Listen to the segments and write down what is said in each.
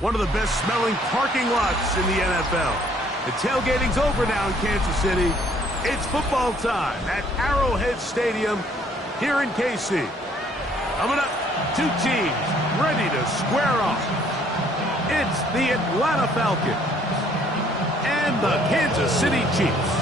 one of the best smelling parking lots in the NFL. The tailgating's over now in Kansas City. It's football time at Arrowhead Stadium here in KC. Coming up, two teams ready to square off. It's the Atlanta Falcons and the Kansas City Chiefs.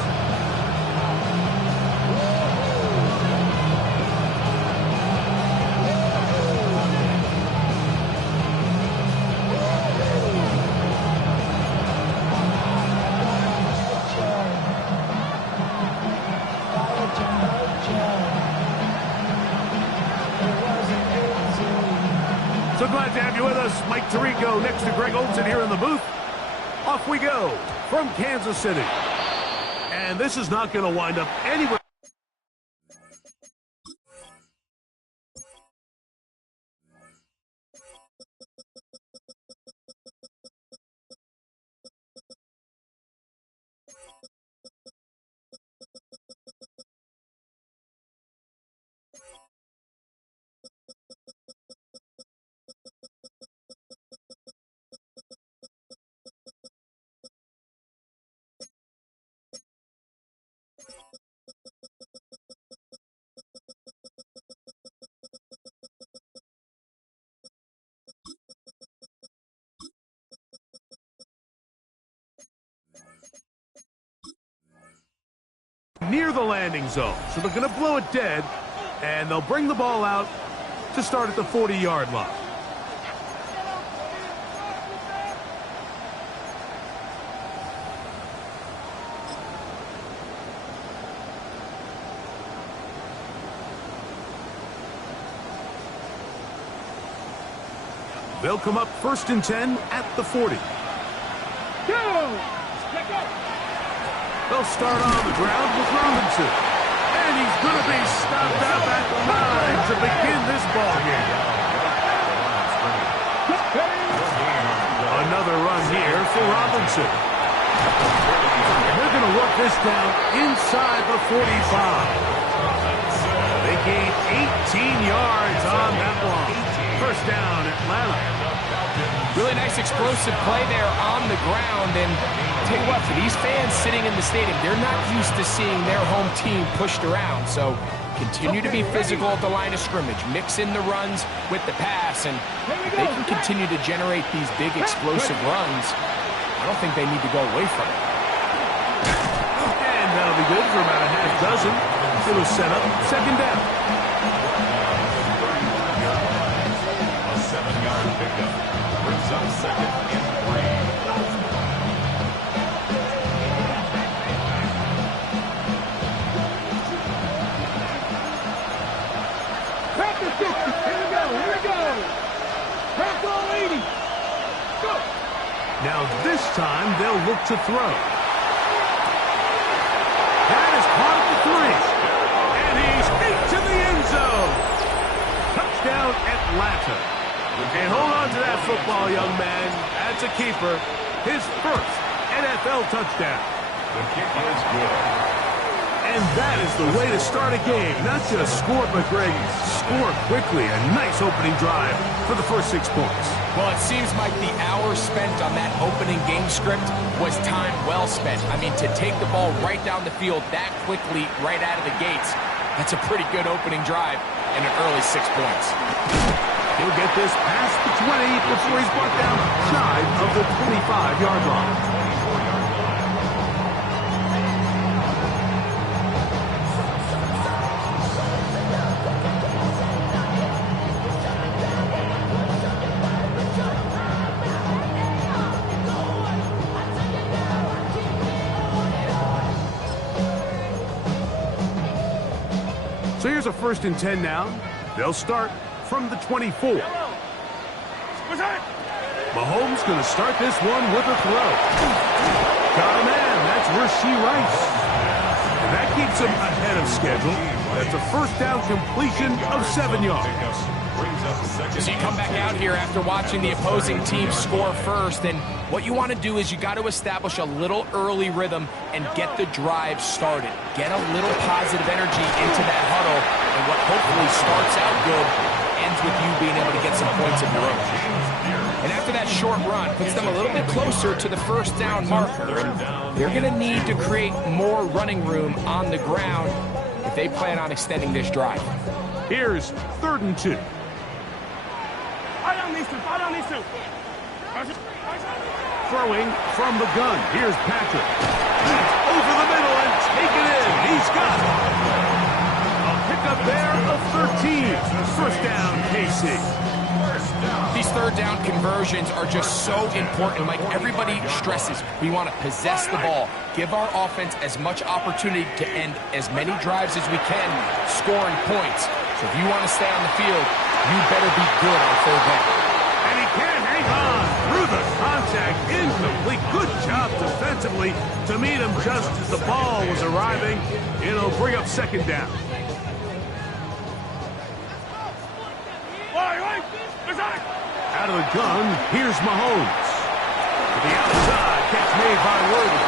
So glad to have you with us. Mike Tirico next to Greg Olsen here in the booth. Off we go from Kansas City. And this is not going to wind up anywhere. Near the landing zone, so they're going to blow it dead, and they'll bring the ball out to start at the 40-yard line. They'll come up 1st and 10 at the 40. Go! They'll start on the ground with Robinson. And he's going to be stopped out at the 9 to begin this ball game. Another run here for Robinson. They're going to work this down inside the 45. They gain 18 yards on that one. First down, Atlanta. Really nice explosive play there on the ground. And tell you what, for these fans sitting in the stadium, they're not used to seeing their home team pushed around. So continue to be physical at the line of scrimmage. Mix in the runs with the pass, and they can continue to generate these big explosive runs. I don't think they need to go away from it. And that'll be good for about a half dozen. It'll set up 2nd down. A 7-yard pickup brings up 2nd and 3. Now this time they'll look to throw. That is caught at the 3. And he's into the end zone. Touchdown Atlanta. And hold on to that football, young man. That's a keeper. His first NFL touchdown. The kick is good. And that is the way to start a game. Not just score, but Greg, score quickly. A nice opening drive for the first 6 points. Well, it seems like the hour spent on that opening game script was time well spent. I mean, to take the ball right down the field that quickly, right out of the gates, that's a pretty good opening drive and an early 6 points. He'll get this past the 20 before he's brought down shy of the 25-yard line. So here's a 1st and 10 now. They'll start from the 24. Mahomes going to start this one with a throw. Got a man. That's Rashee Rice. And that keeps him ahead of schedule. That's a 1st down completion of 7 yards. So you come back out here after watching the opposing team score first, and what you want to do is you got to establish a little early rhythm and get the drive started. Get a little positive energy into that huddle, and what hopefully starts out good ends with you being able to get some points of your own. And after that short run, puts them a little bit closer to the first down marker. And they're going to need to create more running room on the ground if they plan on extending this drive. Here's 3rd and 2. Throwing from the gun. Here's Patrick. That's over the middle and taken in. He's got it. A pickup there of 13. First down, KC. These third down conversions are just so important. Like everybody stresses, we want to possess the ball, give our offense as much opportunity to end as many drives as we can, scoring points. So if you want to stay on the field, you better be good on third down. And he can't hang on through the contact. Incomplete. Good job defensively to meet him just as the ball was arriving. It'll bring up 2nd down. Out of the gun, here's Mahomes. To the outside, catch made by Worthy.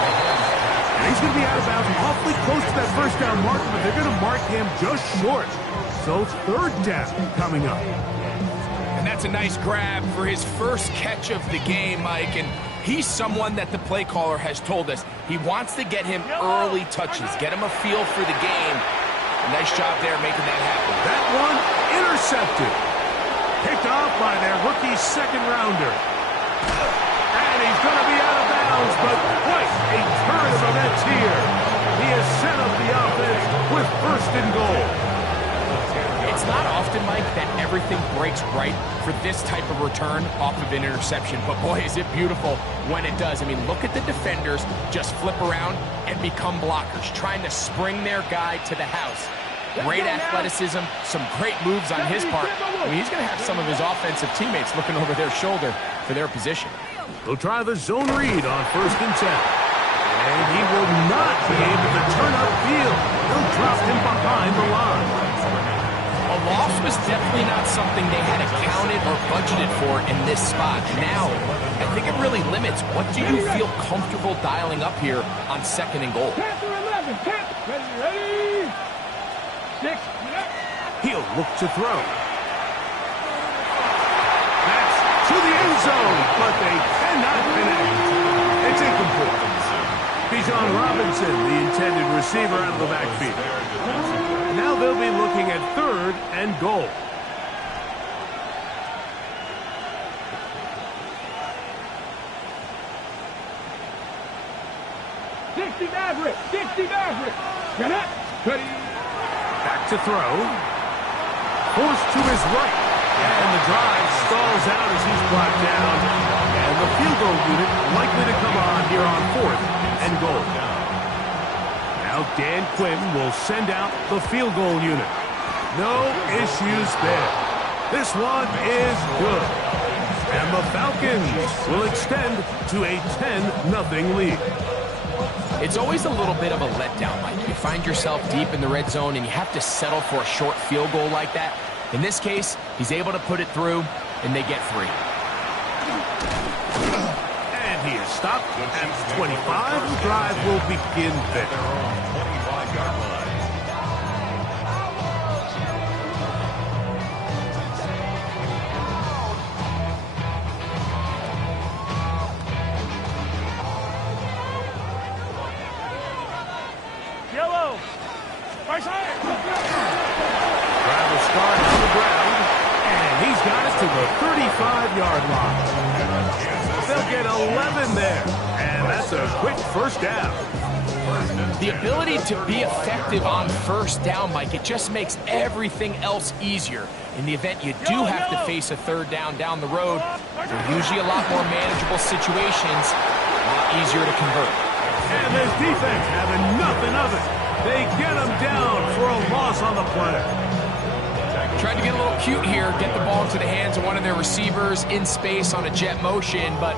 And he's going to be out of bounds awfully close to that first down marker, but they're going to mark him just short. So 3rd down coming up. And that's a nice grab for his first catch of the game, Mike. And he's someone that the play caller has told us he wants to get him early touches, get him a feel for the game. Nice job there making that happen. That one intercepted. Picked off by their rookie 2nd rounder. And he's going to be out of bounds, but quite a turn of events here. He has set up the offense with 1st and goal. It's not often, Mike, that everything breaks right for this type of return off of an interception. But boy, is it beautiful when it does. I mean, look at the defenders just flip around and become blockers, trying to spring their guy to the house. Great athleticism, some great moves on his part. I mean, he's going to have some of his offensive teammates looking over their shoulder for their position. They'll try the zone read on 1st and 10. And he will not be able to turn upfield. They'll drop him behind the line. A loss was definitely not something they had accounted or budgeted for in this spot. Now, I think it really limits what do you feel comfortable dialing up here on 2nd and goal. He'll look to throw. That's to the end zone, but they cannot connect. It's incomplete. Bijan Robinson, the intended receiver, out of the backfield. Now they'll be looking at 3rd and goal. Back to throw. Forced to his right. And the drive stalls out as he's brought down. And the field goal unit likely to come on here on 4th and goal. Now Dan Quinn will send out the field goal unit. No issues there. This one is good. And the Falcons will extend to a 10-0 lead. It's always a little bit of a letdown, Mike. You find yourself deep in the red zone and you have to settle for a short field goal like that. In this case, he's able to put it through, and they get 3. And he is stopped at 25. The drive will begin there. 25-yard line. Drive will start on the ground, and he's got it to the 35-yard line. They'll get 11 there, and that's a quick first down. The ability to be effective on first down, Mike, it just makes everything else easier. In the event you do have to face a 3rd down the road, they're usually a lot more manageable situations, a lot easier to convert. And this defense having nothing of it. They get him down for a loss on the play. Tried to get a little cute here, get the ball into the hands of one of their receivers in space on a jet motion, but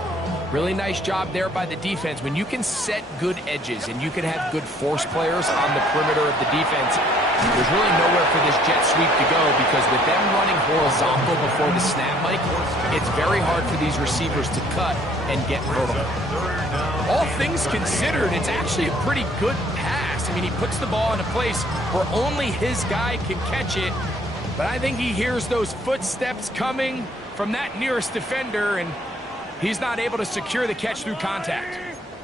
really nice job there by the defense. When you can set good edges and you can have good force players on the perimeter of the defense, there's really nowhere for this jet sweep to go, because with them running horizontal before the snap, Mike, it's very hard for these receivers to cut and get vertical. All things considered, it's actually a pretty good pass. I mean, he puts the ball in a place where only his guy can catch it, but I think he hears those footsteps coming from that nearest defender, and he's not able to secure the catch through contact.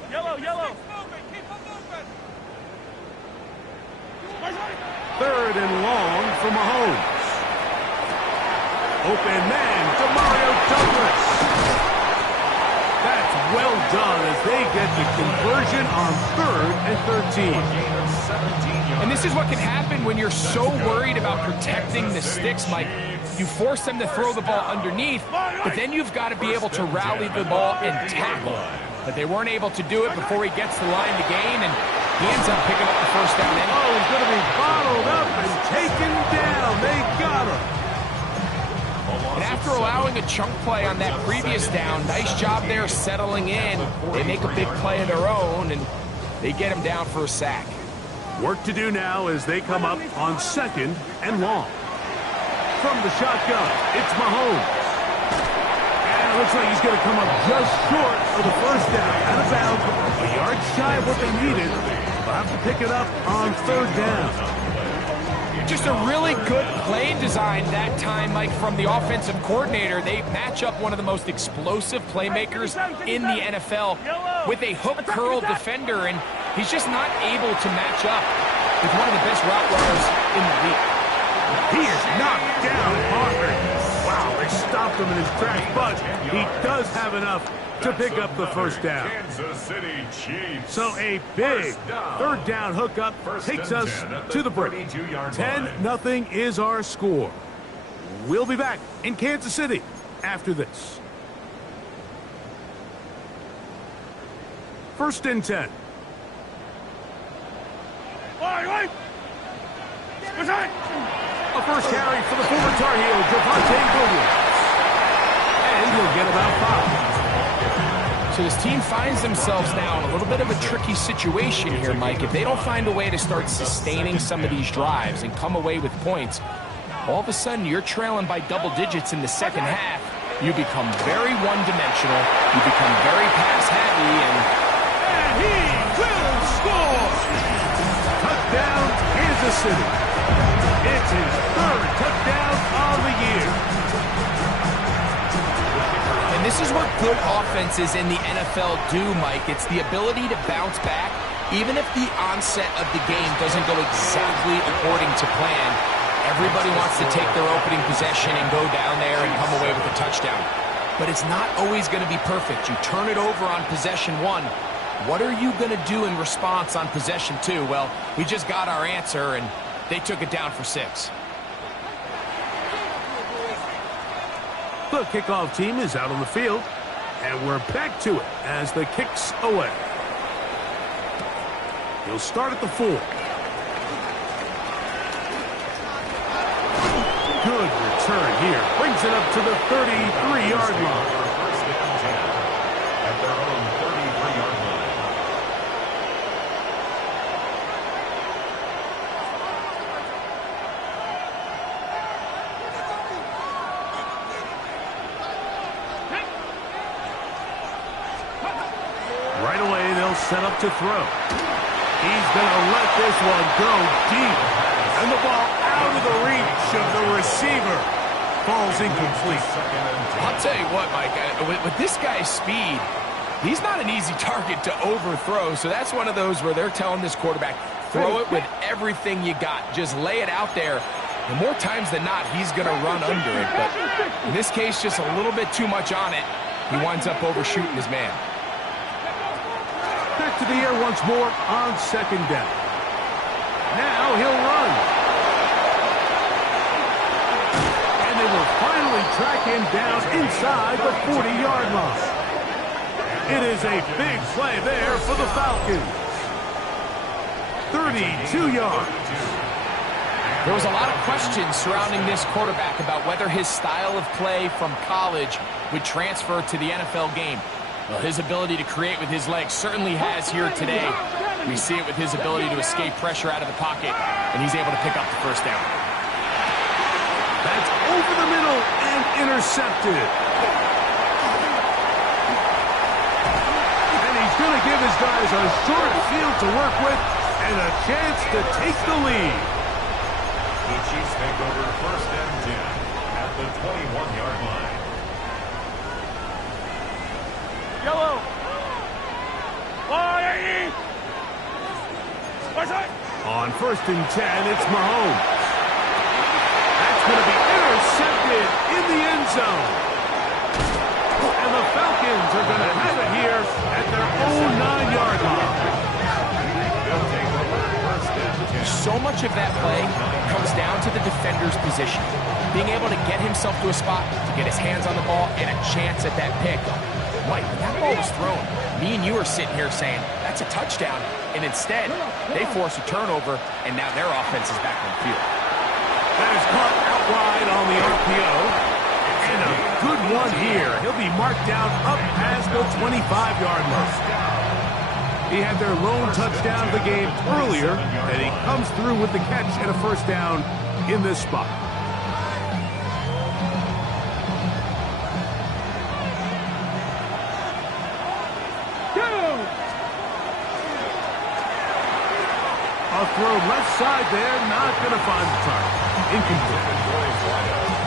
Yellow, yellow. Third and long for Mahomes. Open man, Demario Douglas. That's well done as they get the conversion on 3rd and 13. And this is what can happen when you're so worried about protecting the sticks, Mike. You force them to throw the ball underneath, but then you've got to be able to rally the ball and tackle. But they weren't able to do it before he gets the line to gain, and he ends up picking up the first down anyway. Oh, he's going to be bottled up and taken down. They got him. And after allowing a chunk play on that previous down, nice job there settling in. They make a big play of their own, and they get him down for a sack. Work to do now as they come up on 2nd and long. From the shotgun, it's Mahomes. And it looks like he's going to come up just short of the first down. Out of bounds, a yard shy of what they needed. They'll have to pick it up on 3rd down. Just a really good play design that time, Mike, from the offensive coordinator. They match up one of the most explosive playmakers in the NFL with a hook curl defender, and he's just not able to match up with one of the best route runners in the league. He is knocked down hard. Wow, they stopped him in his tracks, but he does have enough to pick up the first down. Kansas City Chiefs. So a big 3rd down hookup takes us to the break. 10-0 is our score. We'll be back in Kansas City after this. 1st and 10. A first carry for the former Tar Heel, Javonte Williams. And he'll get about 5. So this team finds themselves now in a little bit of a tricky situation here, Mike. If they don't find a way to start sustaining some of these drives and come away with points, all of a sudden you're trailing by double digits in the second half. You become very one-dimensional. You become very pass-heavy, and he will score! Touchdown, Kansas City. It's his 3rd touchdown of the year. And this is what good offenses in the NFL do, Mike. It's the ability to bounce back, even if the onset of the game doesn't go exactly according to plan. Everybody wants to take their opening possession and go down there and come away with a touchdown. But it's not always going to be perfect. You turn it over on possession 1. What are you going to do in response on possession 2? Well, we just got our answer, and they took it down for 6. The kickoff team is out on the field, and we're back to it as the kick's away. He'll start at the 4. Good return here. Brings it up to the 33-yard line. First and 10 at their own 33-yard line. Right away, they'll set up to throw. He's going to let this one go deep. And the ball out of the reach of the receiver. Falls incomplete. I'll tell you what, Mike, with this guy's speed, he's not an easy target to overthrow. So that's one of those where they're telling this quarterback, throw it with everything you got. Just lay it out there. And more times than not, he's going to run under it. But in this case, just a little bit too much on it. He winds up overshooting his man. Back to the air once more on 2nd down. Now he'll run. And they will finally track him down inside the 40-yard line. It is a big play there for the Falcons. 32 yards. There was a lot of questions surrounding this quarterback about whether his style of play from college would transfer to the NFL game. Well, his ability to create with his legs certainly has here today. We see it with his ability to escape pressure out of the pocket, and he's able to pick up the first down. That's over the middle and intercepted. And he's going to give his guys a short field to work with and a chance to take the lead. The Chiefs take over 1st and 10 at the 21-yard line. Yellow. On 1st and 10, it's Mahomes. That's going to be intercepted in the end zone. And the Falcons are going to have it here at their own 9-yard line. So much of that play comes down to the defender's position. Being able to get himself to a spot, to get his hands on the ball, and a chance at that pick. Mike, when that ball was thrown, me and you are sitting here saying, that's a touchdown. And instead, they force a turnover, and now their offense is back on the field. That is caught out wide on the RPO. And a good one here. He'll be marked down up past the 25-yard line. He had their lone touchdown of the game earlier, and he comes through with the catch and a first down in this spot. A throw left side there, not going to find the target. Incomplete.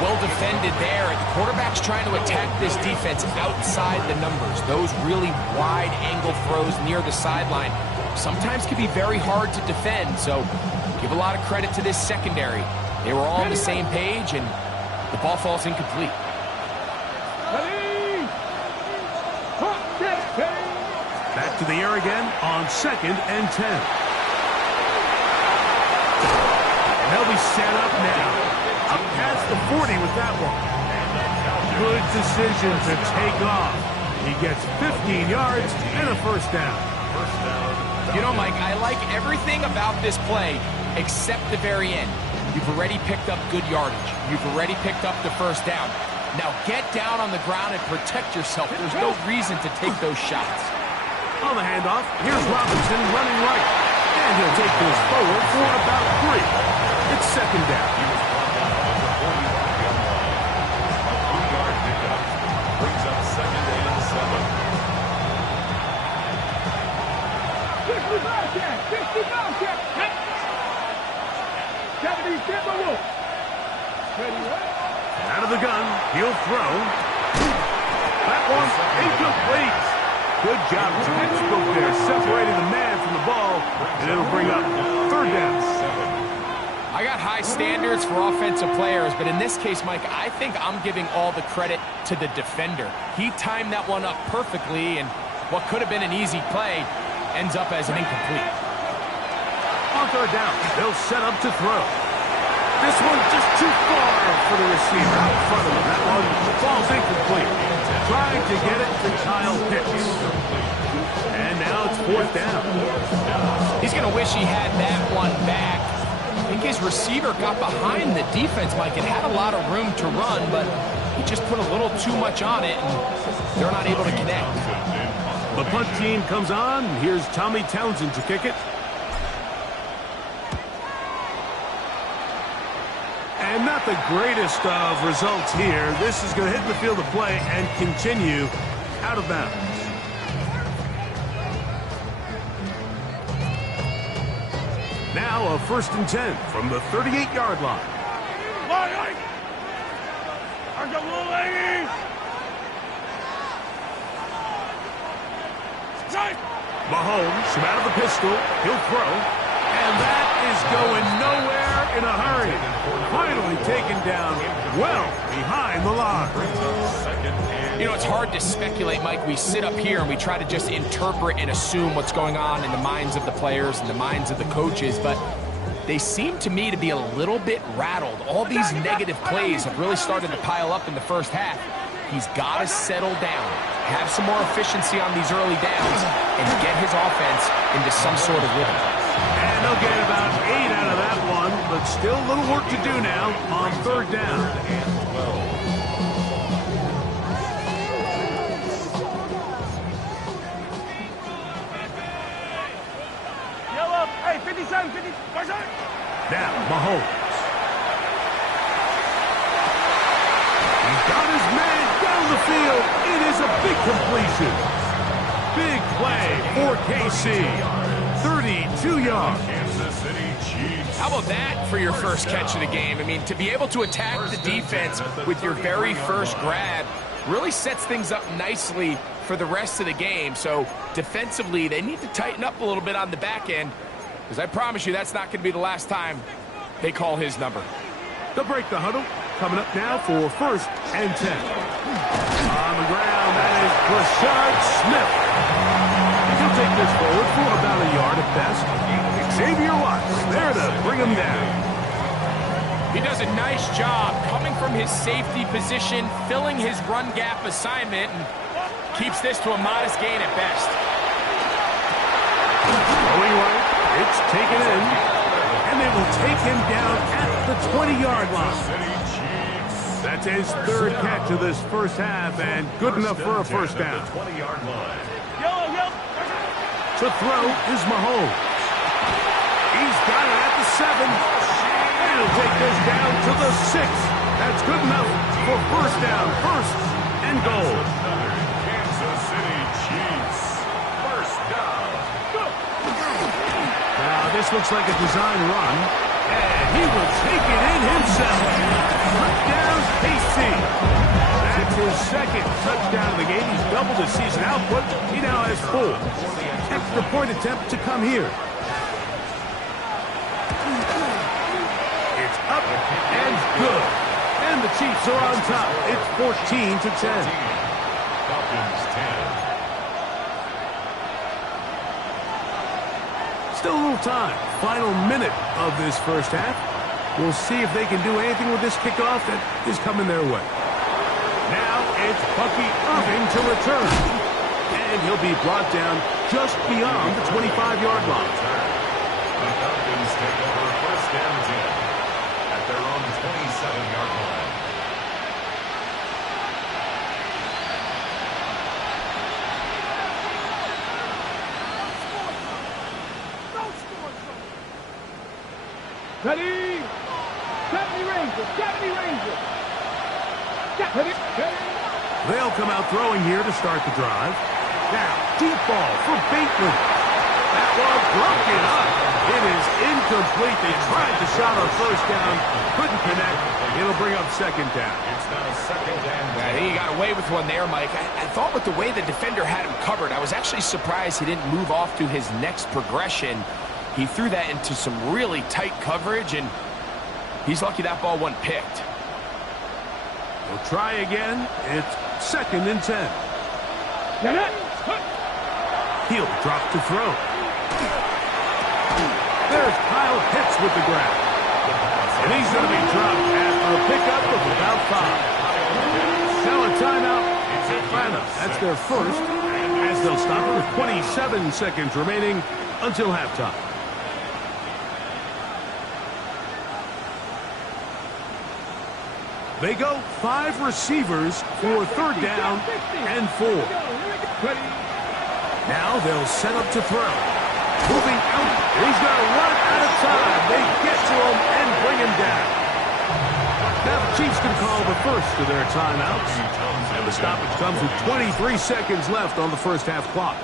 Well defended there. The quarterback's trying to attack this defense outside the numbers. Those really wide angle throws near the sideline sometimes can be very hard to defend. So give a lot of credit to this secondary. They were all on the same page, and the ball falls incomplete. Back to the air again on 2nd and 10. They'll be set up now. Up past the 40 with that one. Good decision to take off. He gets 15 yards and a first down. You know, Mike, I like everything about this play except the very end. You've already picked up good yardage. You've already picked up the first down. Now get down on the ground and protect yourself. There's no reason to take those shots. On the handoff, here's Robinson running right. And he'll take this forward for about 3. It's 2nd down. Brings up 2nd and 7. Out of the gun, he'll throw. That one's incomplete. Good job, textbook there, separating the man from the ball, and it'll bring up 3rd down. I got high standards for offensive players, but in this case, Mike, I think I'm giving all the credit to the defender. He timed that one up perfectly, and what could have been an easy play ends up as an incomplete. On 3rd down, they'll set up to throw. This one's just too far for the receiver out in front of him. That one falls incomplete. Trying to get it to Kyle Pitts. And now it's 4th down. He's going to wish he had that one back. I think his receiver got behind the defense, Mike, and had a lot of room to run, but he just put a little too much on it, and they're not able to connect. The punt team comes on. Here's Tommy Townsend to kick it. And not the greatest of results here. This is going to hit the field of play and continue out of bounds. Now a 1st and 10 from the 38-yard line. Mahomes from out of the pistol. He'll throw. And that is going nowhere in a hurry. Finally taken down well behind the line. You know, it's hard to speculate, Mike. We sit up here and we try to just interpret and assume what's going on in the minds of the players and the minds of the coaches, but they seem to me to be a little bit rattled. All these negative plays have really started to pile up in the first half. He's got to settle down, have some more efficiency on these early downs, and get his offense into some sort of rhythm. And they'll get about 8 out of that one, but still a little work to do now on 3rd down. Yellow, hey, 57, 50, Now, Mahomes. He's got his man down the field. It is a big completion. Big play for KC. 32 yards. Kansas City Chiefs. How about that for your first catch of the game? I mean, to be able to attack the defense with your very first grab really sets things up nicely for the rest of the game. So defensively, they need to tighten up a little bit on the back end, because I promise you that's not going to be the last time they call his number. They'll break the huddle. Coming up now for 1st and 10. On the ground, that is Brashard Smith. He'll take this forward for about a yard at best. Xavier Watts there to bring him down. He does a nice job coming from his safety position, filling his run gap assignment, and keeps this to a modest gain at best. Going right, it's taken in, and they will take him down at the 20-yard line. That's his 3rd catch of this first half, and good enough for a first down. 20-yard line. To throw is Mahomes. He's got it at the 7. And he'll take this down to the 6. That's good enough for first down, 1st and goal. Kansas City Chiefs. First down. Now, this looks like a design run, and he will take it in himself. Touchdown, KC. That's his 2nd touchdown of the game. He's doubled his season output. He now has 4. Extra point attempt to come here. It's up and good. And the Chiefs are on top. It's 14-10. Falcons 10. Still a little time. Final minute of this first half. We'll see if they can do anything with this kickoff that is coming their way. Now it's Bucky Irving to return. And he'll be brought down just beyond the 25-yard line. The Falcons take over 1st and 10 at their own 27-yard line. Ready? Deputy Ranger! Deputy Ranger! Deputy! They'll come out throwing here to start the drive. Now, deep ball for Bateman. That ball broken up. It is incomplete. They tried the shot on first down. Couldn't connect. It'll bring up 2nd down. It's now 2nd and 10. I think he got away with one there, Mike. I thought with the way the defender had him covered, I was actually surprised he didn't move off to his next progression. He threw that into some really tight coverage, and he's lucky that ball wasn't picked. We'll try again. It's 2nd and 10. He'll drop to throw. There's Kyle Pitts with the grab. And he's going to be dropped after a pickup of about 5. Now a timeout. Atlanta, that's their 1st, as they'll stop it with 27 seconds remaining until halftime. They go 5 receivers for 3rd down and 4. Now they'll set up to throw. Moving out. He's going to run out of time. They get to him and bring him down. Now the Chiefs can call the first of their timeouts. And the stoppage comes with 23 seconds left on the first half clock.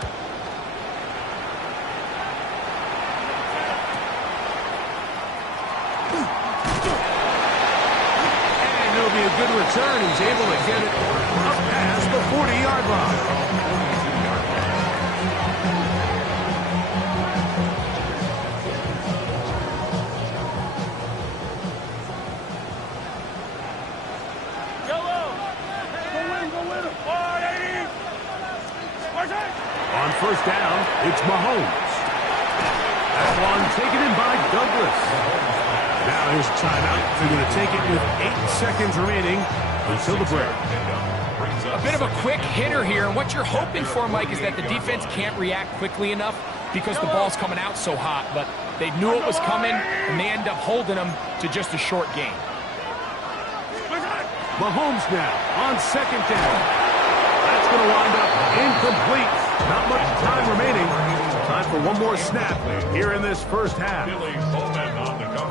And it'll be a good return. He's able to get it up past the 40-yard line. On first down, it's Mahomes. That one taken in by Douglas. Now here's a timeout. They're going to take it with 8 seconds remaining until the break. A bit of a quick hitter here, and what you're hoping for, Mike, is that the defense can't react quickly enough because the ball's coming out so hot, but they knew it was coming, and they end up holding them to just a short gain. Mahomes now on 2nd down. That's going to wind up incomplete. Not much time remaining. Time for one more snap here in this first half.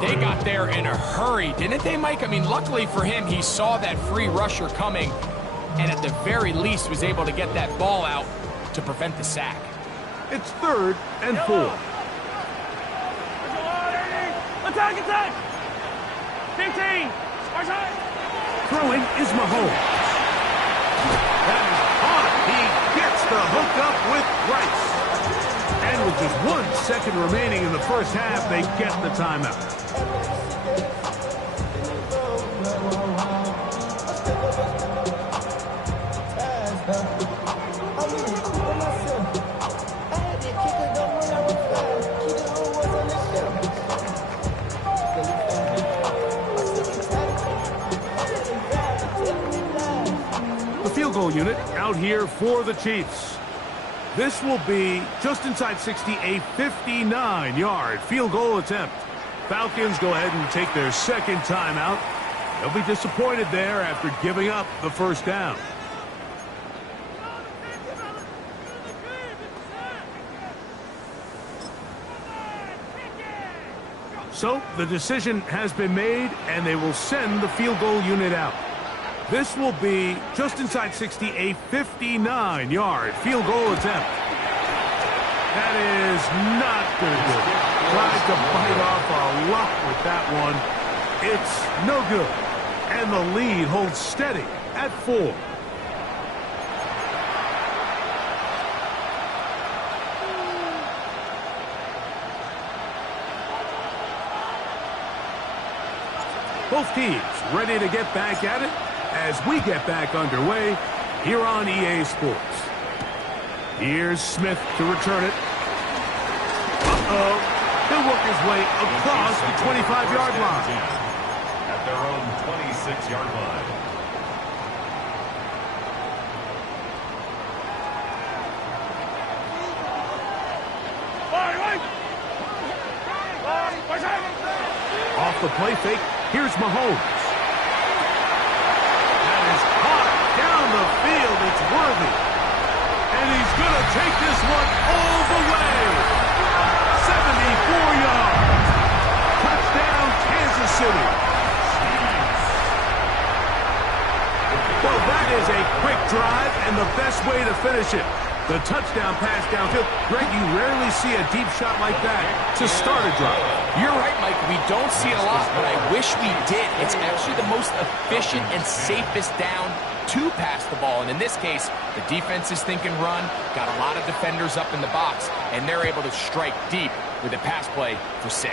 They got there in a hurry, didn't they, Mike? I mean, luckily for him, he saw that free rusher coming, and at the very least was able to get that ball out to prevent the sack. It's 3rd and 4. Attack, attack! 15! Throwing is Mahomes. That is hot. He gets to hook up with Rice. And with just 1 second remaining in the first half, they get the timeout. The field goal unit out here for the Chiefs. This will be just inside 60, a 59-yard field goal attempt. Falcons go ahead and take their second timeout. They'll be disappointed there after giving up the first down. So the decision has been made, and they will send the field goal unit out. This will be just inside 60, a 59-yard field goal attempt. That is not going to do. Tried to bite off a lot with that one. It's no good. And the lead holds steady at 4. Both teams ready to get back at it as we get back underway here on EA Sports. Here's Smith to return it. He'll work his way across the 25-yard line. At their own 26-yard line. Off the play fake, here's Mahomes. That is caught down the field. It's Worthy. And he's going to take this one all the way. 74 yards. Touchdown, Kansas City. Well, that is a quick drive and the best way to finish it. The touchdown pass downfield. Greg, you rarely see a deep shot like that to start a drive. You're right, Mike. We don't see it a lot, but I wish we did. It's actually the most efficient and safest down to pass the ball. And in this case, the defense is thinking run, got a lot of defenders up in the box, and they're able to strike deep with a pass play for 6.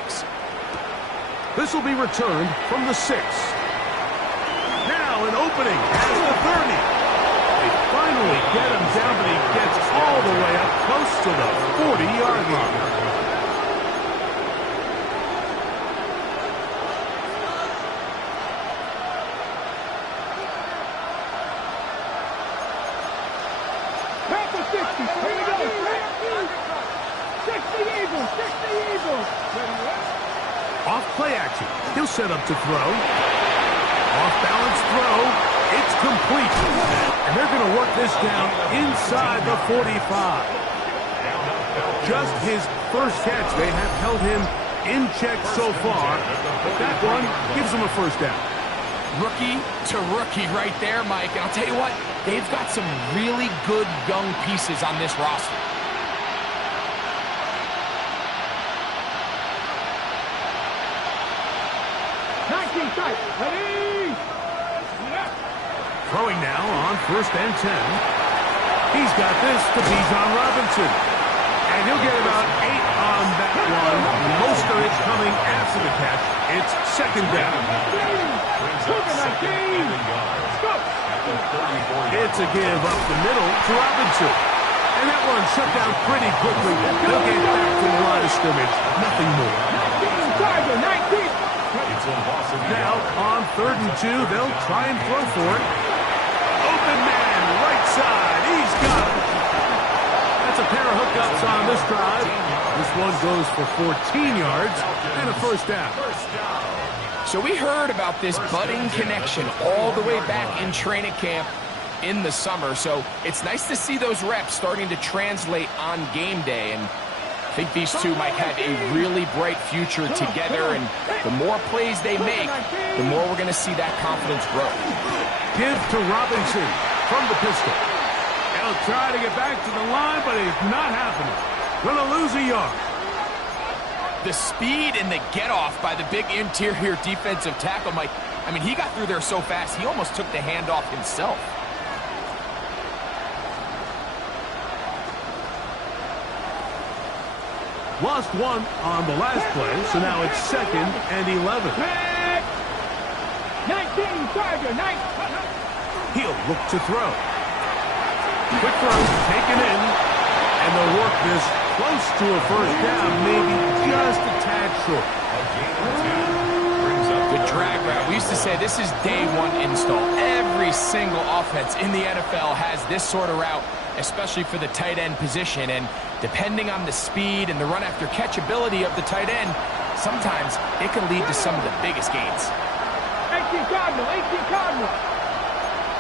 This will be returned from the 6. Now an opening at the 30. They finally get him down, but he gets all the way up close to the 40-yard line. Panther 60. Here we go. 60 Eagles. 60 Eagles. Off play action. He'll set up to throw. Off balance throw. It's complete. And they're going to work this down inside the 45. Just his first catch. They have held him in check so far. But that one gives him a first down. Rookie to rookie right there, Mike. And I'll tell you what, they've got some really good young pieces on this roster. Throwing now on 1st and 10. He's got this to Bijan Robinson. And he'll get about 8 on that one. Most of it coming after the catch. It's 2nd down. It's a give up the middle to Robinson. And that one shut down pretty quickly. They'll get back to the line of scrimmage. Nothing more. 19. Now, on 3rd and 2, they'll try and throw for it. Open man, right side. He's got it. That's a pair of hookups on this drive. This one goes for 14 yards and a first down. So we heard about this budding connection all the way back in training camp in the summer. So it's nice to see those reps starting to translate on game day. And I think these two might have a really bright future together, and the more plays they make, the more we're going to see that confidence grow. Give to Robinson from the pistol. He'll try to get back to the line, but it's not happening. Going to lose a yard. The speed and the get-off by the big interior defensive tackle, Mike, I mean, he got through there so fast, he almost took the handoff himself. Lost one on the last play, so now it's 2nd and 11. 19, Charger, 19. He'll look to throw. Quick throw, taken in, and they'll work this close to a first down, maybe just a tad short. The drag route. We used to say this is day one install. Every single offense in the NFL has this sort of route, especially for the tight end position. And depending on the speed and the run after catch ability of the tight end, sometimes it can lead to some of the biggest gains. 18 Cardinal, 18 Cardinal.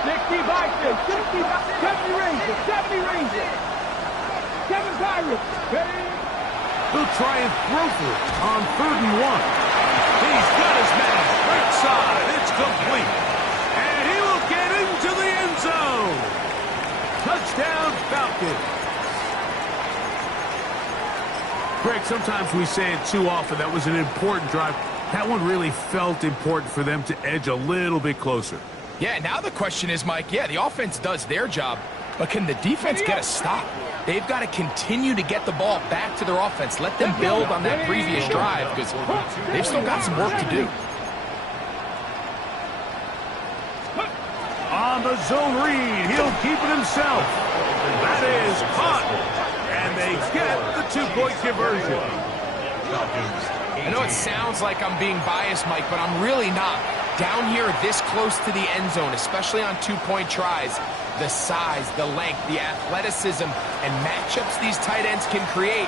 60 Vikings, 60, 70 Rangers, 70 Rangers. 7 Pirates. Ready? He'll try and throw for it on 3rd and 1. He's got his man right side. It's complete. And he will get into the end zone. Touchdown, Falcons. Greg, sometimes we say it too often. That was an important drive. That one really felt important for them to edge a little bit closer. Yeah, now the question is, Mike, yeah, the offense does their job, but can the defense get a stop? They've got to continue to get the ball back to their offense. Let them build on that previous drive because they've still got some work to do. On the zone read, he'll keep it himself. That is caught. And they get the 2-point conversion. I know it sounds like I'm being biased, Mike, but I'm really not. Down here this close to the end zone, especially on 2-point tries, the size, the length, the athleticism, and matchups these tight ends can create,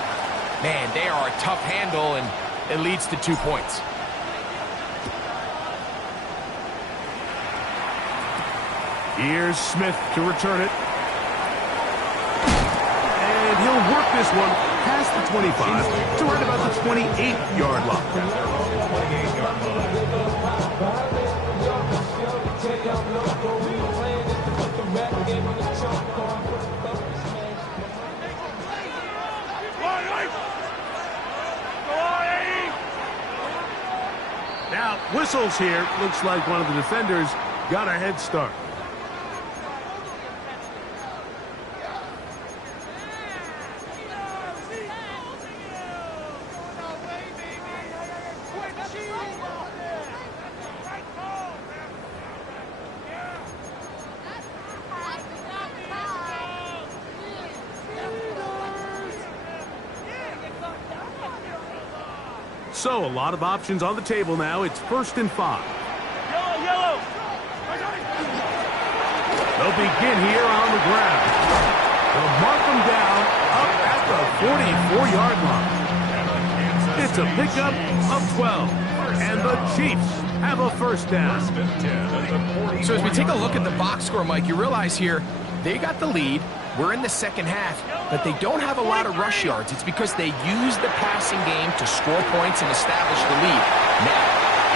man, they are a tough handle, and it leads to 2 points. Here's Smith to return it. And he'll work this one past the 25 to right about the 28-yard line. Now, whistles here. Looks like one of the defenders got a head start. So, a lot of options on the table now. It's 1st and 5. Yellow. They'll begin here on the ground. They'll mark them down up at the 44-yard line. It's a pickup of 12. And the Chiefs have a first down. So as we take a look at the box score, Mike, you realize here they got the lead. We're in the second half, but they don't have a lot of rush yards. It's because they use the passing game to score points and establish the lead. Now,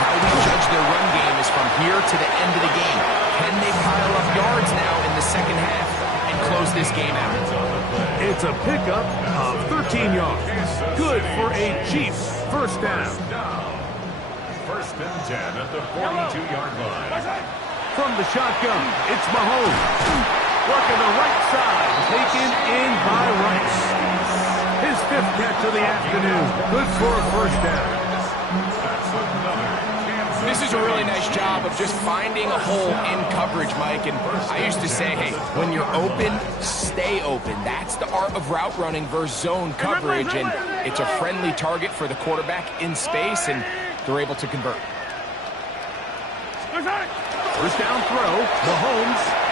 how we judge their run game is from here to the end of the game. Can they pile up yards now in the second half and close this game out? It's a pickup of 13 yards. Good for a Chiefs first down. 1st and 10 at the 42-yard line. From the shotgun, it's Mahomes. Working the right side, taken in by Rice. His 5th catch of the afternoon. Good for a first down. This is a really nice job of just finding a hole in coverage, Mike. And I used to say, hey, when you're open, stay open. That's the art of route running versus zone coverage. And it's a friendly target for the quarterback in space, and they're able to convert. First down throw, Mahomes.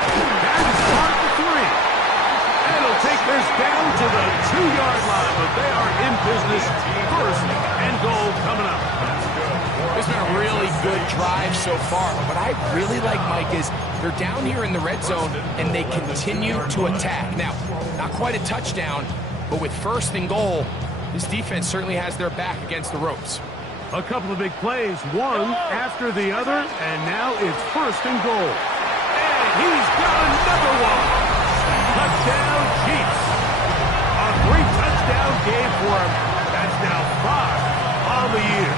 That is caught at the 3. And it'll take this down to the 2-yard line, but they are in business. 1st and goal coming up. It's been a really good drive so far. What I really like, Mike, is they're down here in the red zone, and they continue to attack. Now, not quite a touchdown, but with 1st and goal, this defense certainly has their back against the ropes. A couple of big plays, one after the other, and now it's 1st and goal. He's got another one. Touchdown, Chiefs. A great touchdown game for him. That's now 5 on the year.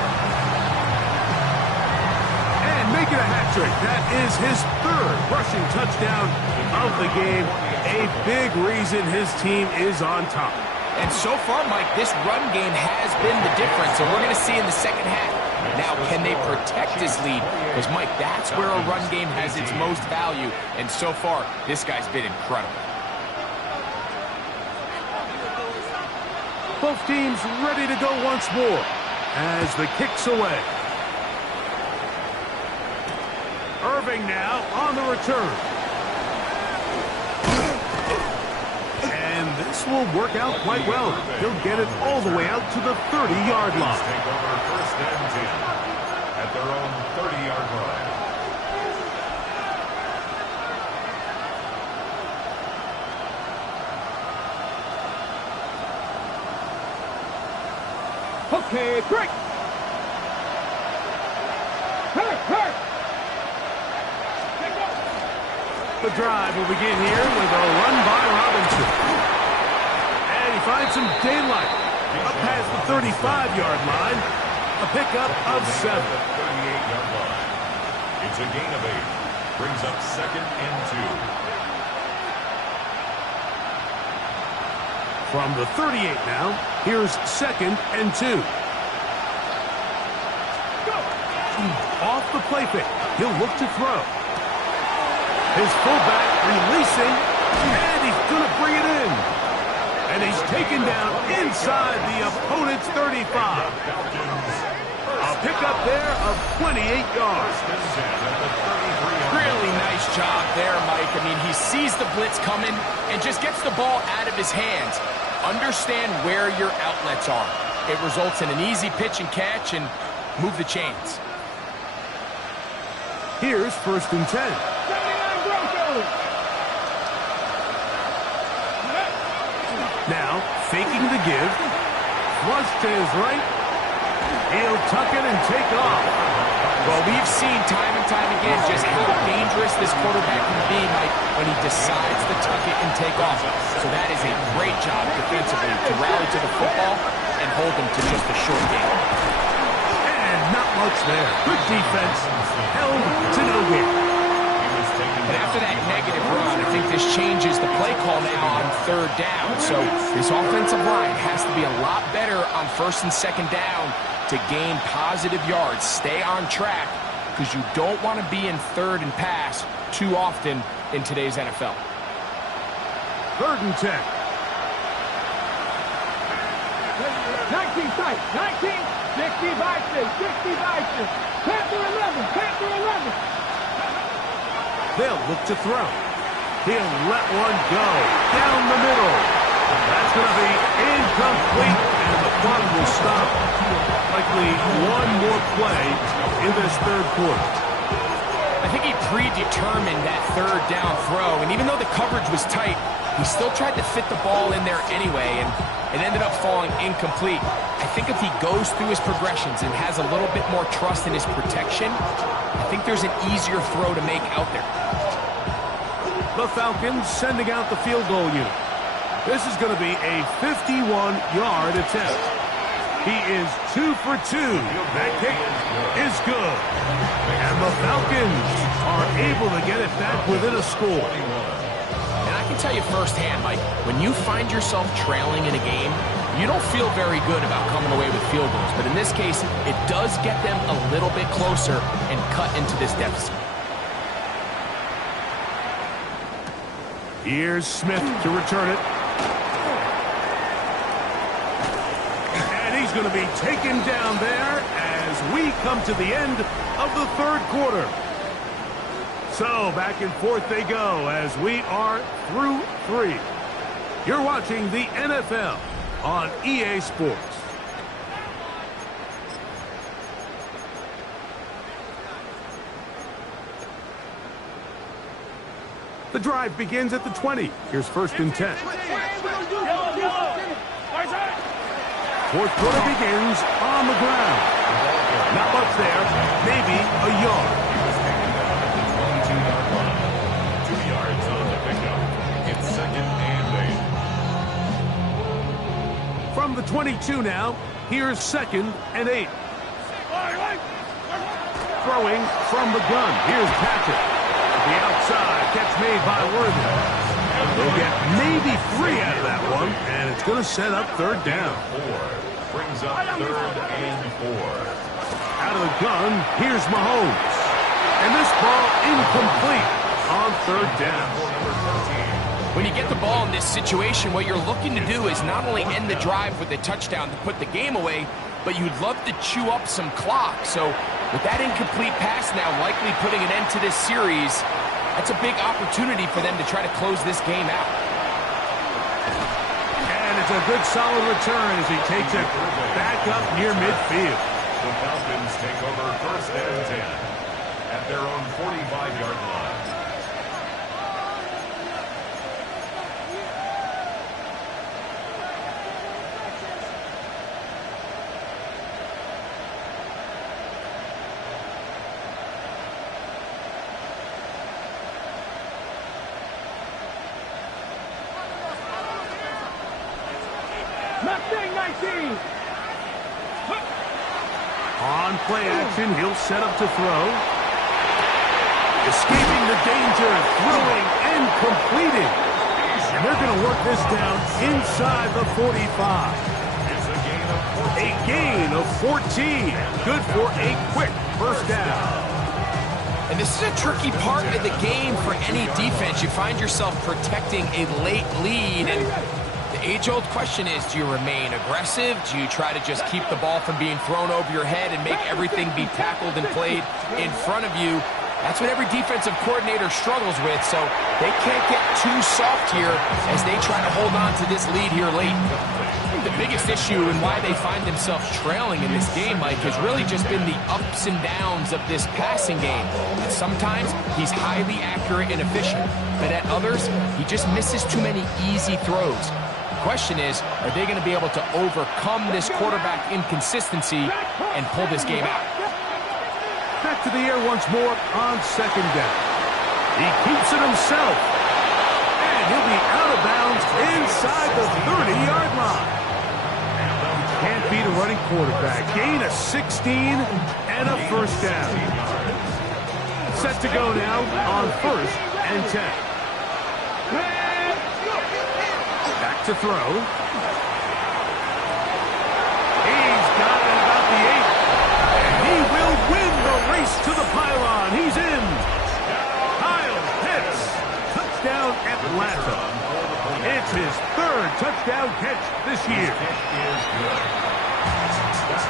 And making a hat trick. That is his 3rd rushing touchdown of the game. A big reason his team is on top. And so far, Mike, this run game has been the difference, and we're going to see in the second half. Now, can they protect this lead? Because, Mike, that's where a run game has its most value, and so far, this guy's been incredible. Both teams ready to go once more as the kick's away. Irving now on the return. And this will work out quite well. He'll get it all the way out to the 30-yard line. Take over first and 10 at their own 30-yard line. Okay, break. Hurt. The drive will begin here with a run by Robinson. And he finds some daylight up past the 35-yard line. A pickup of 7. 38-yard line. It's a gain of 8. Brings up second and 2. From the 38 now, here's second and 2. Off the play fake. He'll look to throw. His fullback releasing, and he's going to bring it in. And he's taken down inside the opponent's 35. A pickup there of 28 yards. Really nice job there, Mike. I mean, he sees the blitz coming and just gets the ball out of his hands. Understand where your outlets are. It results in an easy pitch and catch and move the chains. Here's first and 10. Now, faking the give. Flush to his right. He'll tuck it and take off. Well, we've seen time and time again just how dangerous this quarterback can be, Mike, when he decides to tuck it and take off. So that is a great job defensively to rally to the football and hold him to just a short game. And not much there. Good defense. Held to no gain. And after that negative run, I think this changes the play call now on third down. So this offensive line has to be a lot better on first and second down to gain positive yards. Stay on track because you don't want to be in third and pass too often in today's NFL. Third and 10. 19 tight. 19. 60 by 6. Panther 11. They'll look to throw. He'll let one go down the middle. That's going to be incomplete, and the clock will stop. Likely one more play in this third quarter. I think he predetermined that third down throw, and even though the coverage was tight, he still tried to fit the ball in there anyway, and it ended up falling incomplete. I think if he goes through his progressions and has a little bit more trust in his protection, I think there's an easier throw to make out there. The Falcons sending out the field goal unit. This is going to be a 51-yard attempt. He is 2 for 2. That kick is good. And the Falcons are able to get it back within a score. And I can tell you firsthand, Mike, when you find yourself trailing in a game, you don't feel very good about coming away with field goals. But in this case, it does get them a little bit closer and cut into this deficit. Here's Smith to return it. And he's going to be taken down there as we come to the end of the third quarter. So back and forth they go as we are through 3. You're watching the NFL on EA Sports. The drive begins at the 20. Here's first and 10. Fourth quarter begins on the ground. Not much there, maybe a yard. 22-yard line. 2 yards on the pickup. It's second and 8. From the 22 now, here's second and 8. Throwing from the gun. Here's Patrick. The outside catch made by Worthy. They'll get maybe 3 out of that one, and it's going to set up third down. 4 brings up 3rd and 4. Out of the gun, here's Mahomes. And this ball incomplete on third down. When you get the ball in this situation, what you're looking to do is not only end the drive with a touchdown to put the game away, but you'd love to chew up some clock. So with that incomplete pass now likely putting an end to this series, that's a big opportunity for them to try to close this game out. And it's a good solid return as he takes it back up near midfield. The Falcons take over 1st and 10 at their own 45-yard line. Mustang 19. On play action, he'll set up to throw. Escaping the danger, throwing and completing. And they're going to work this down inside the 45. It's a gain of 14. Good for a quick first down. And this is a tricky part of the game for any defense. You find yourself protecting a late lead, and the age-old question is, do you remain aggressive? Do you try to just keep the ball from being thrown over your head and make everything be tackled and played in front of you? That's what every defensive coordinator struggles with, so they can't get too soft here as they try to hold on to this lead here late. I think the biggest issue and why they find themselves trailing in this game, Mike, has really just been the ups and downs of this passing game. And sometimes he's highly accurate and efficient, but at others, he just misses too many easy throws. The question is, are they going to be able to overcome this quarterback inconsistency and pull this game out? Back to the air once more on second down. He keeps it himself. And he'll be out of bounds inside the 30-yard line. Can't beat a running quarterback. Gain of 16 and a first down. Set to go now on 1st and 10. Back to throw. He's got it about the 8. And he will win the race to the pylon. He's in. Kyle Pitts. Touchdown Atlanta. It's his 3rd touchdown catch this year.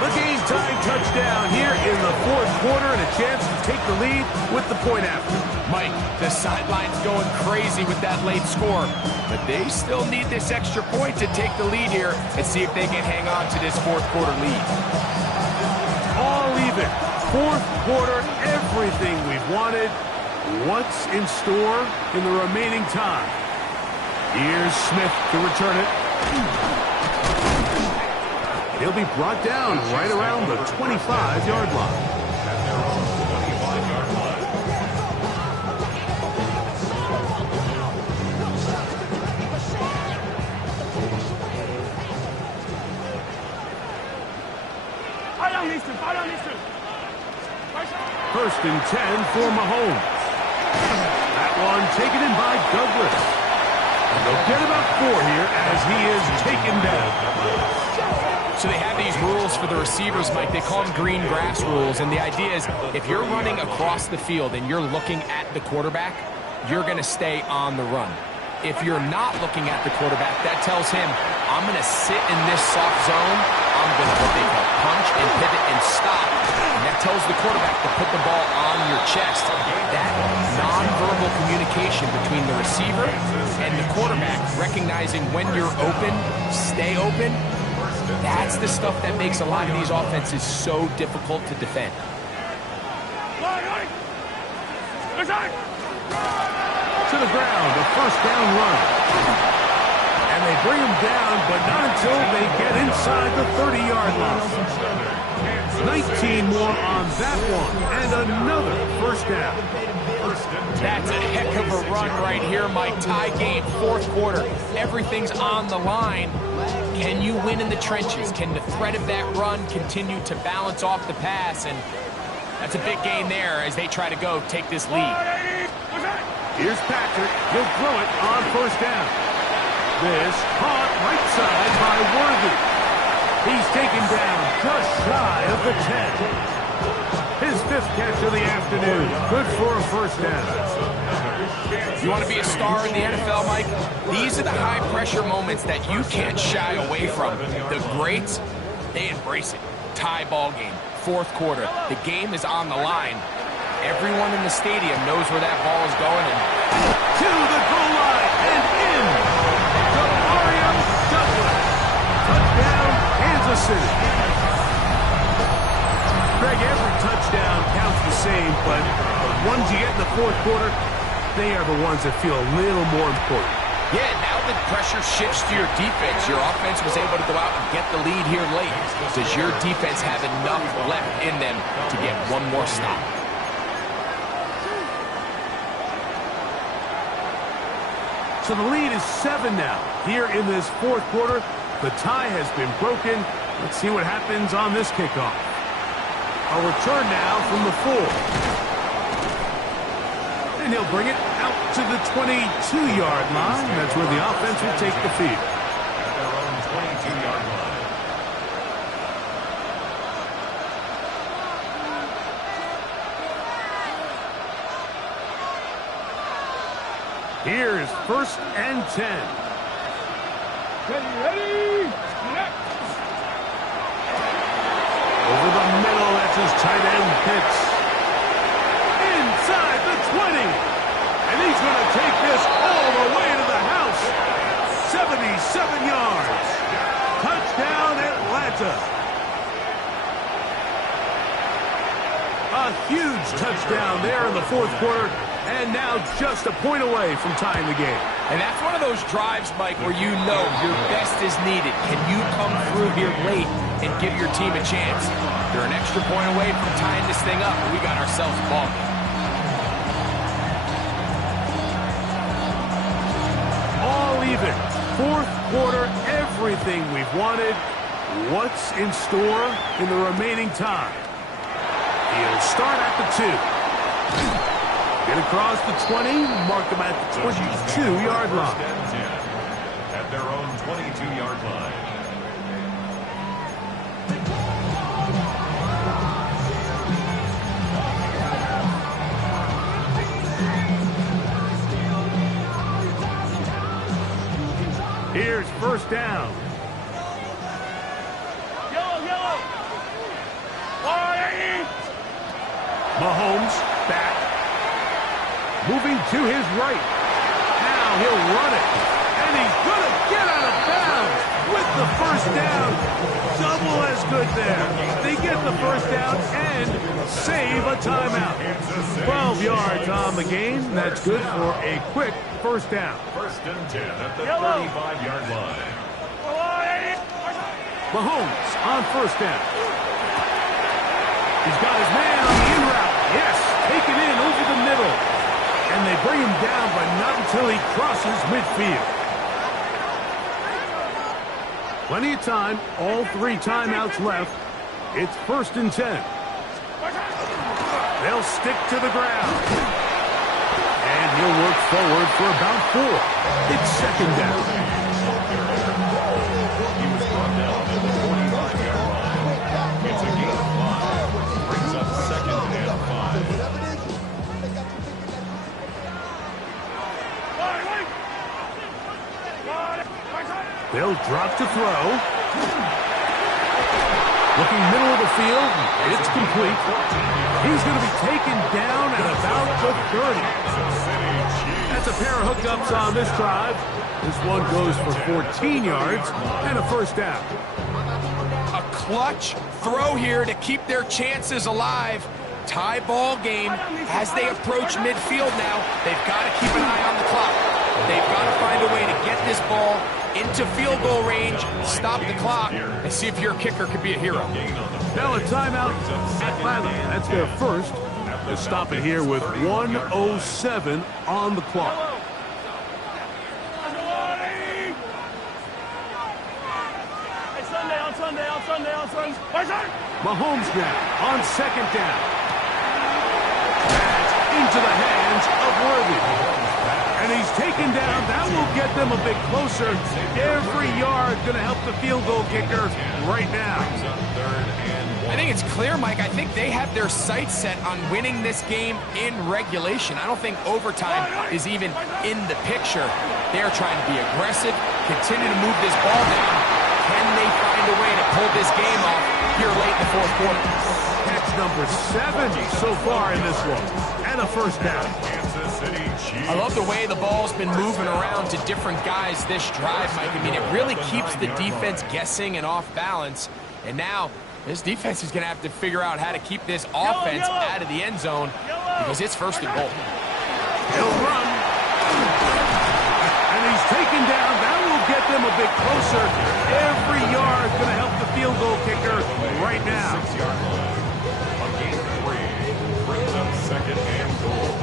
The game-time touchdown here in the 4th quarter, and a chance to take the lead with the point after. Mike, the sideline's going crazy with that late score, but they still need this extra point to take the lead here and see if they can hang on to this 4th quarter lead. All even. 4th quarter, everything we've wanted. What's in store in the remaining time? Here's Smith to return it. He'll be brought down right around the 25-yard line. At their own 25-yard line. First and 10 for Mahomes. That one taken in by Douglas. And they'll get about 4 here as he is taken down. So they have these rules for the receivers, Mike. They call them green grass rules, and the idea is if you're running across the field and you're looking at the quarterback, you're going to stay on the run. If you're not looking at the quarterback, that tells him, I'm going to sit in this soft zone. I'm going to what they call punch and pivot and stop. And that tells the quarterback to put the ball on your chest. That nonverbal communication between the receiver and the quarterback, recognizing when you're open, stay open, that's the stuff that makes a lot of these offenses so difficult to defend. To the ground, a first down run. And they bring him down, but not until they get inside the 30-yard line. 19 more on that one, and another first down. That's a heck of a run right here, Mike. Tie game, 4th quarter. Everything's on the line. Can you win in the trenches? Can the threat of that run continue to balance off the pass? And that's a big gain there as they try to go take this lead. Here's Patrick. He'll throw it on first down. This caught right side by Worthy. He's taken down just shy of the 10. His 5th catch of the afternoon. Good for a first down. You want to be a star in the NFL, Mike? These are the high-pressure moments that you can't shy away from. The greats, they embrace it. Tie ball game, 4th quarter. The game is on the line. Everyone in the stadium knows where that ball is going. And to the goal line and in. Mario Douglas. Touchdown, Kansas City. Greg, every touchdown counts the same, but the ones you get in the 4th quarter, they are the ones that feel a little more important. yeah, now that pressure shifts to your defense, your offense was able to go out and get the lead here late. Does your defense have enough left in them to get one more stop? So the lead is 7 now. Here in this 4th quarter, the tie has been broken. Let's see what happens on this kickoff. A return now from the 4. And he'll bring it out to the 22-yard line. That's where the offense will take the field. At their own 22-yard line. Here's 1st and 10. Ready? Snap. Over the middle, that's his tight end, Pitts. Inside the 20. And he's going to take this all the way to the house. 77 yards. Touchdown, Atlanta. A huge touchdown there in the 4th quarter. And now just a point away from tying the game. And that's one of those drives, Mike, where you know your best is needed. Can you come through here late and give your team a chance? They're an extra point away from tying this thing up, and we got ourselves a ball game. All even. 4th quarter, everything we've wanted. What's in store in the remaining time? He'll start at the 2. Get across the 20, mark them at the 22-yard line. At their own 22-yard line. Here's 1st down. Yellow. Mahomes back. Moving to his right. Now he'll run it. And he's going to get out of bounds with the 1st down. Double as good there. They get the 1st down and save a timeout. 12 yards on the game. That's good for a quick 1st down. 1st and 10 at the 35-yard line. Mahomes on 1st down. He's got his man on the in route. Yes, taken in over the middle. And they bring him down, but not until he crosses midfield. Plenty of time. All 3 timeouts left. It's 1st and 10. They'll stick to the ground. And he'll work forward for about 4. It's 2nd down. He was brought down at the 45-yard line. It's a gain of 5. Brings up 2nd and 5. They'll drop to throw. Looking middle of the field. It's complete. He's going to be taken down at about the 30. That's a pair of hookups on this drive. This one goes for 14 yards and a 1st down. A clutch throw here to keep their chances alive. Tie ball game as they approach midfield now. They've got to keep an eye on the clock. They've got to find a way to get this ball into field goal range, stop the clock, and see if your kicker could be a hero. Now a timeout, Atlanta. That's their 1st. They'll stop it here with 1:07 on the clock. Sunday. Mahomes now on 2nd down. That's into the hands of Worthy. And he's taken down. That will get them a bit closer. Every yard going to help the field goal kicker right now. I think it's clear, Mike. I think they have their sights set on winning this game in regulation. I don't think overtime is even in the picture. They're trying to be aggressive, continue to move this ball down. Can they find a way to pull this game off here late in the fourth quarter? Catch number 7 so far in this one. And a first down. I love the way the ball's been moving around to different guys this drive, Mike. I mean, it really keeps the defense guessing and off balance. And now this defense is going to have to figure out how to keep this offense out of the end zone because it's first and goal. He'll run. And he's taken down. That will get them a bit closer. Every yard going to help the field goal kicker right now. 6-yard line. A gain of 3 brings up second and goal.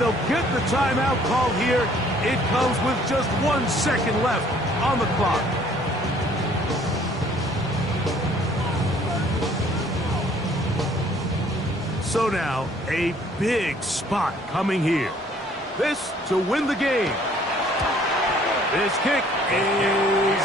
They'll get the timeout called here. It comes with just 1 second left on the clock. So now, a big spot coming here. This to win the game. This kick is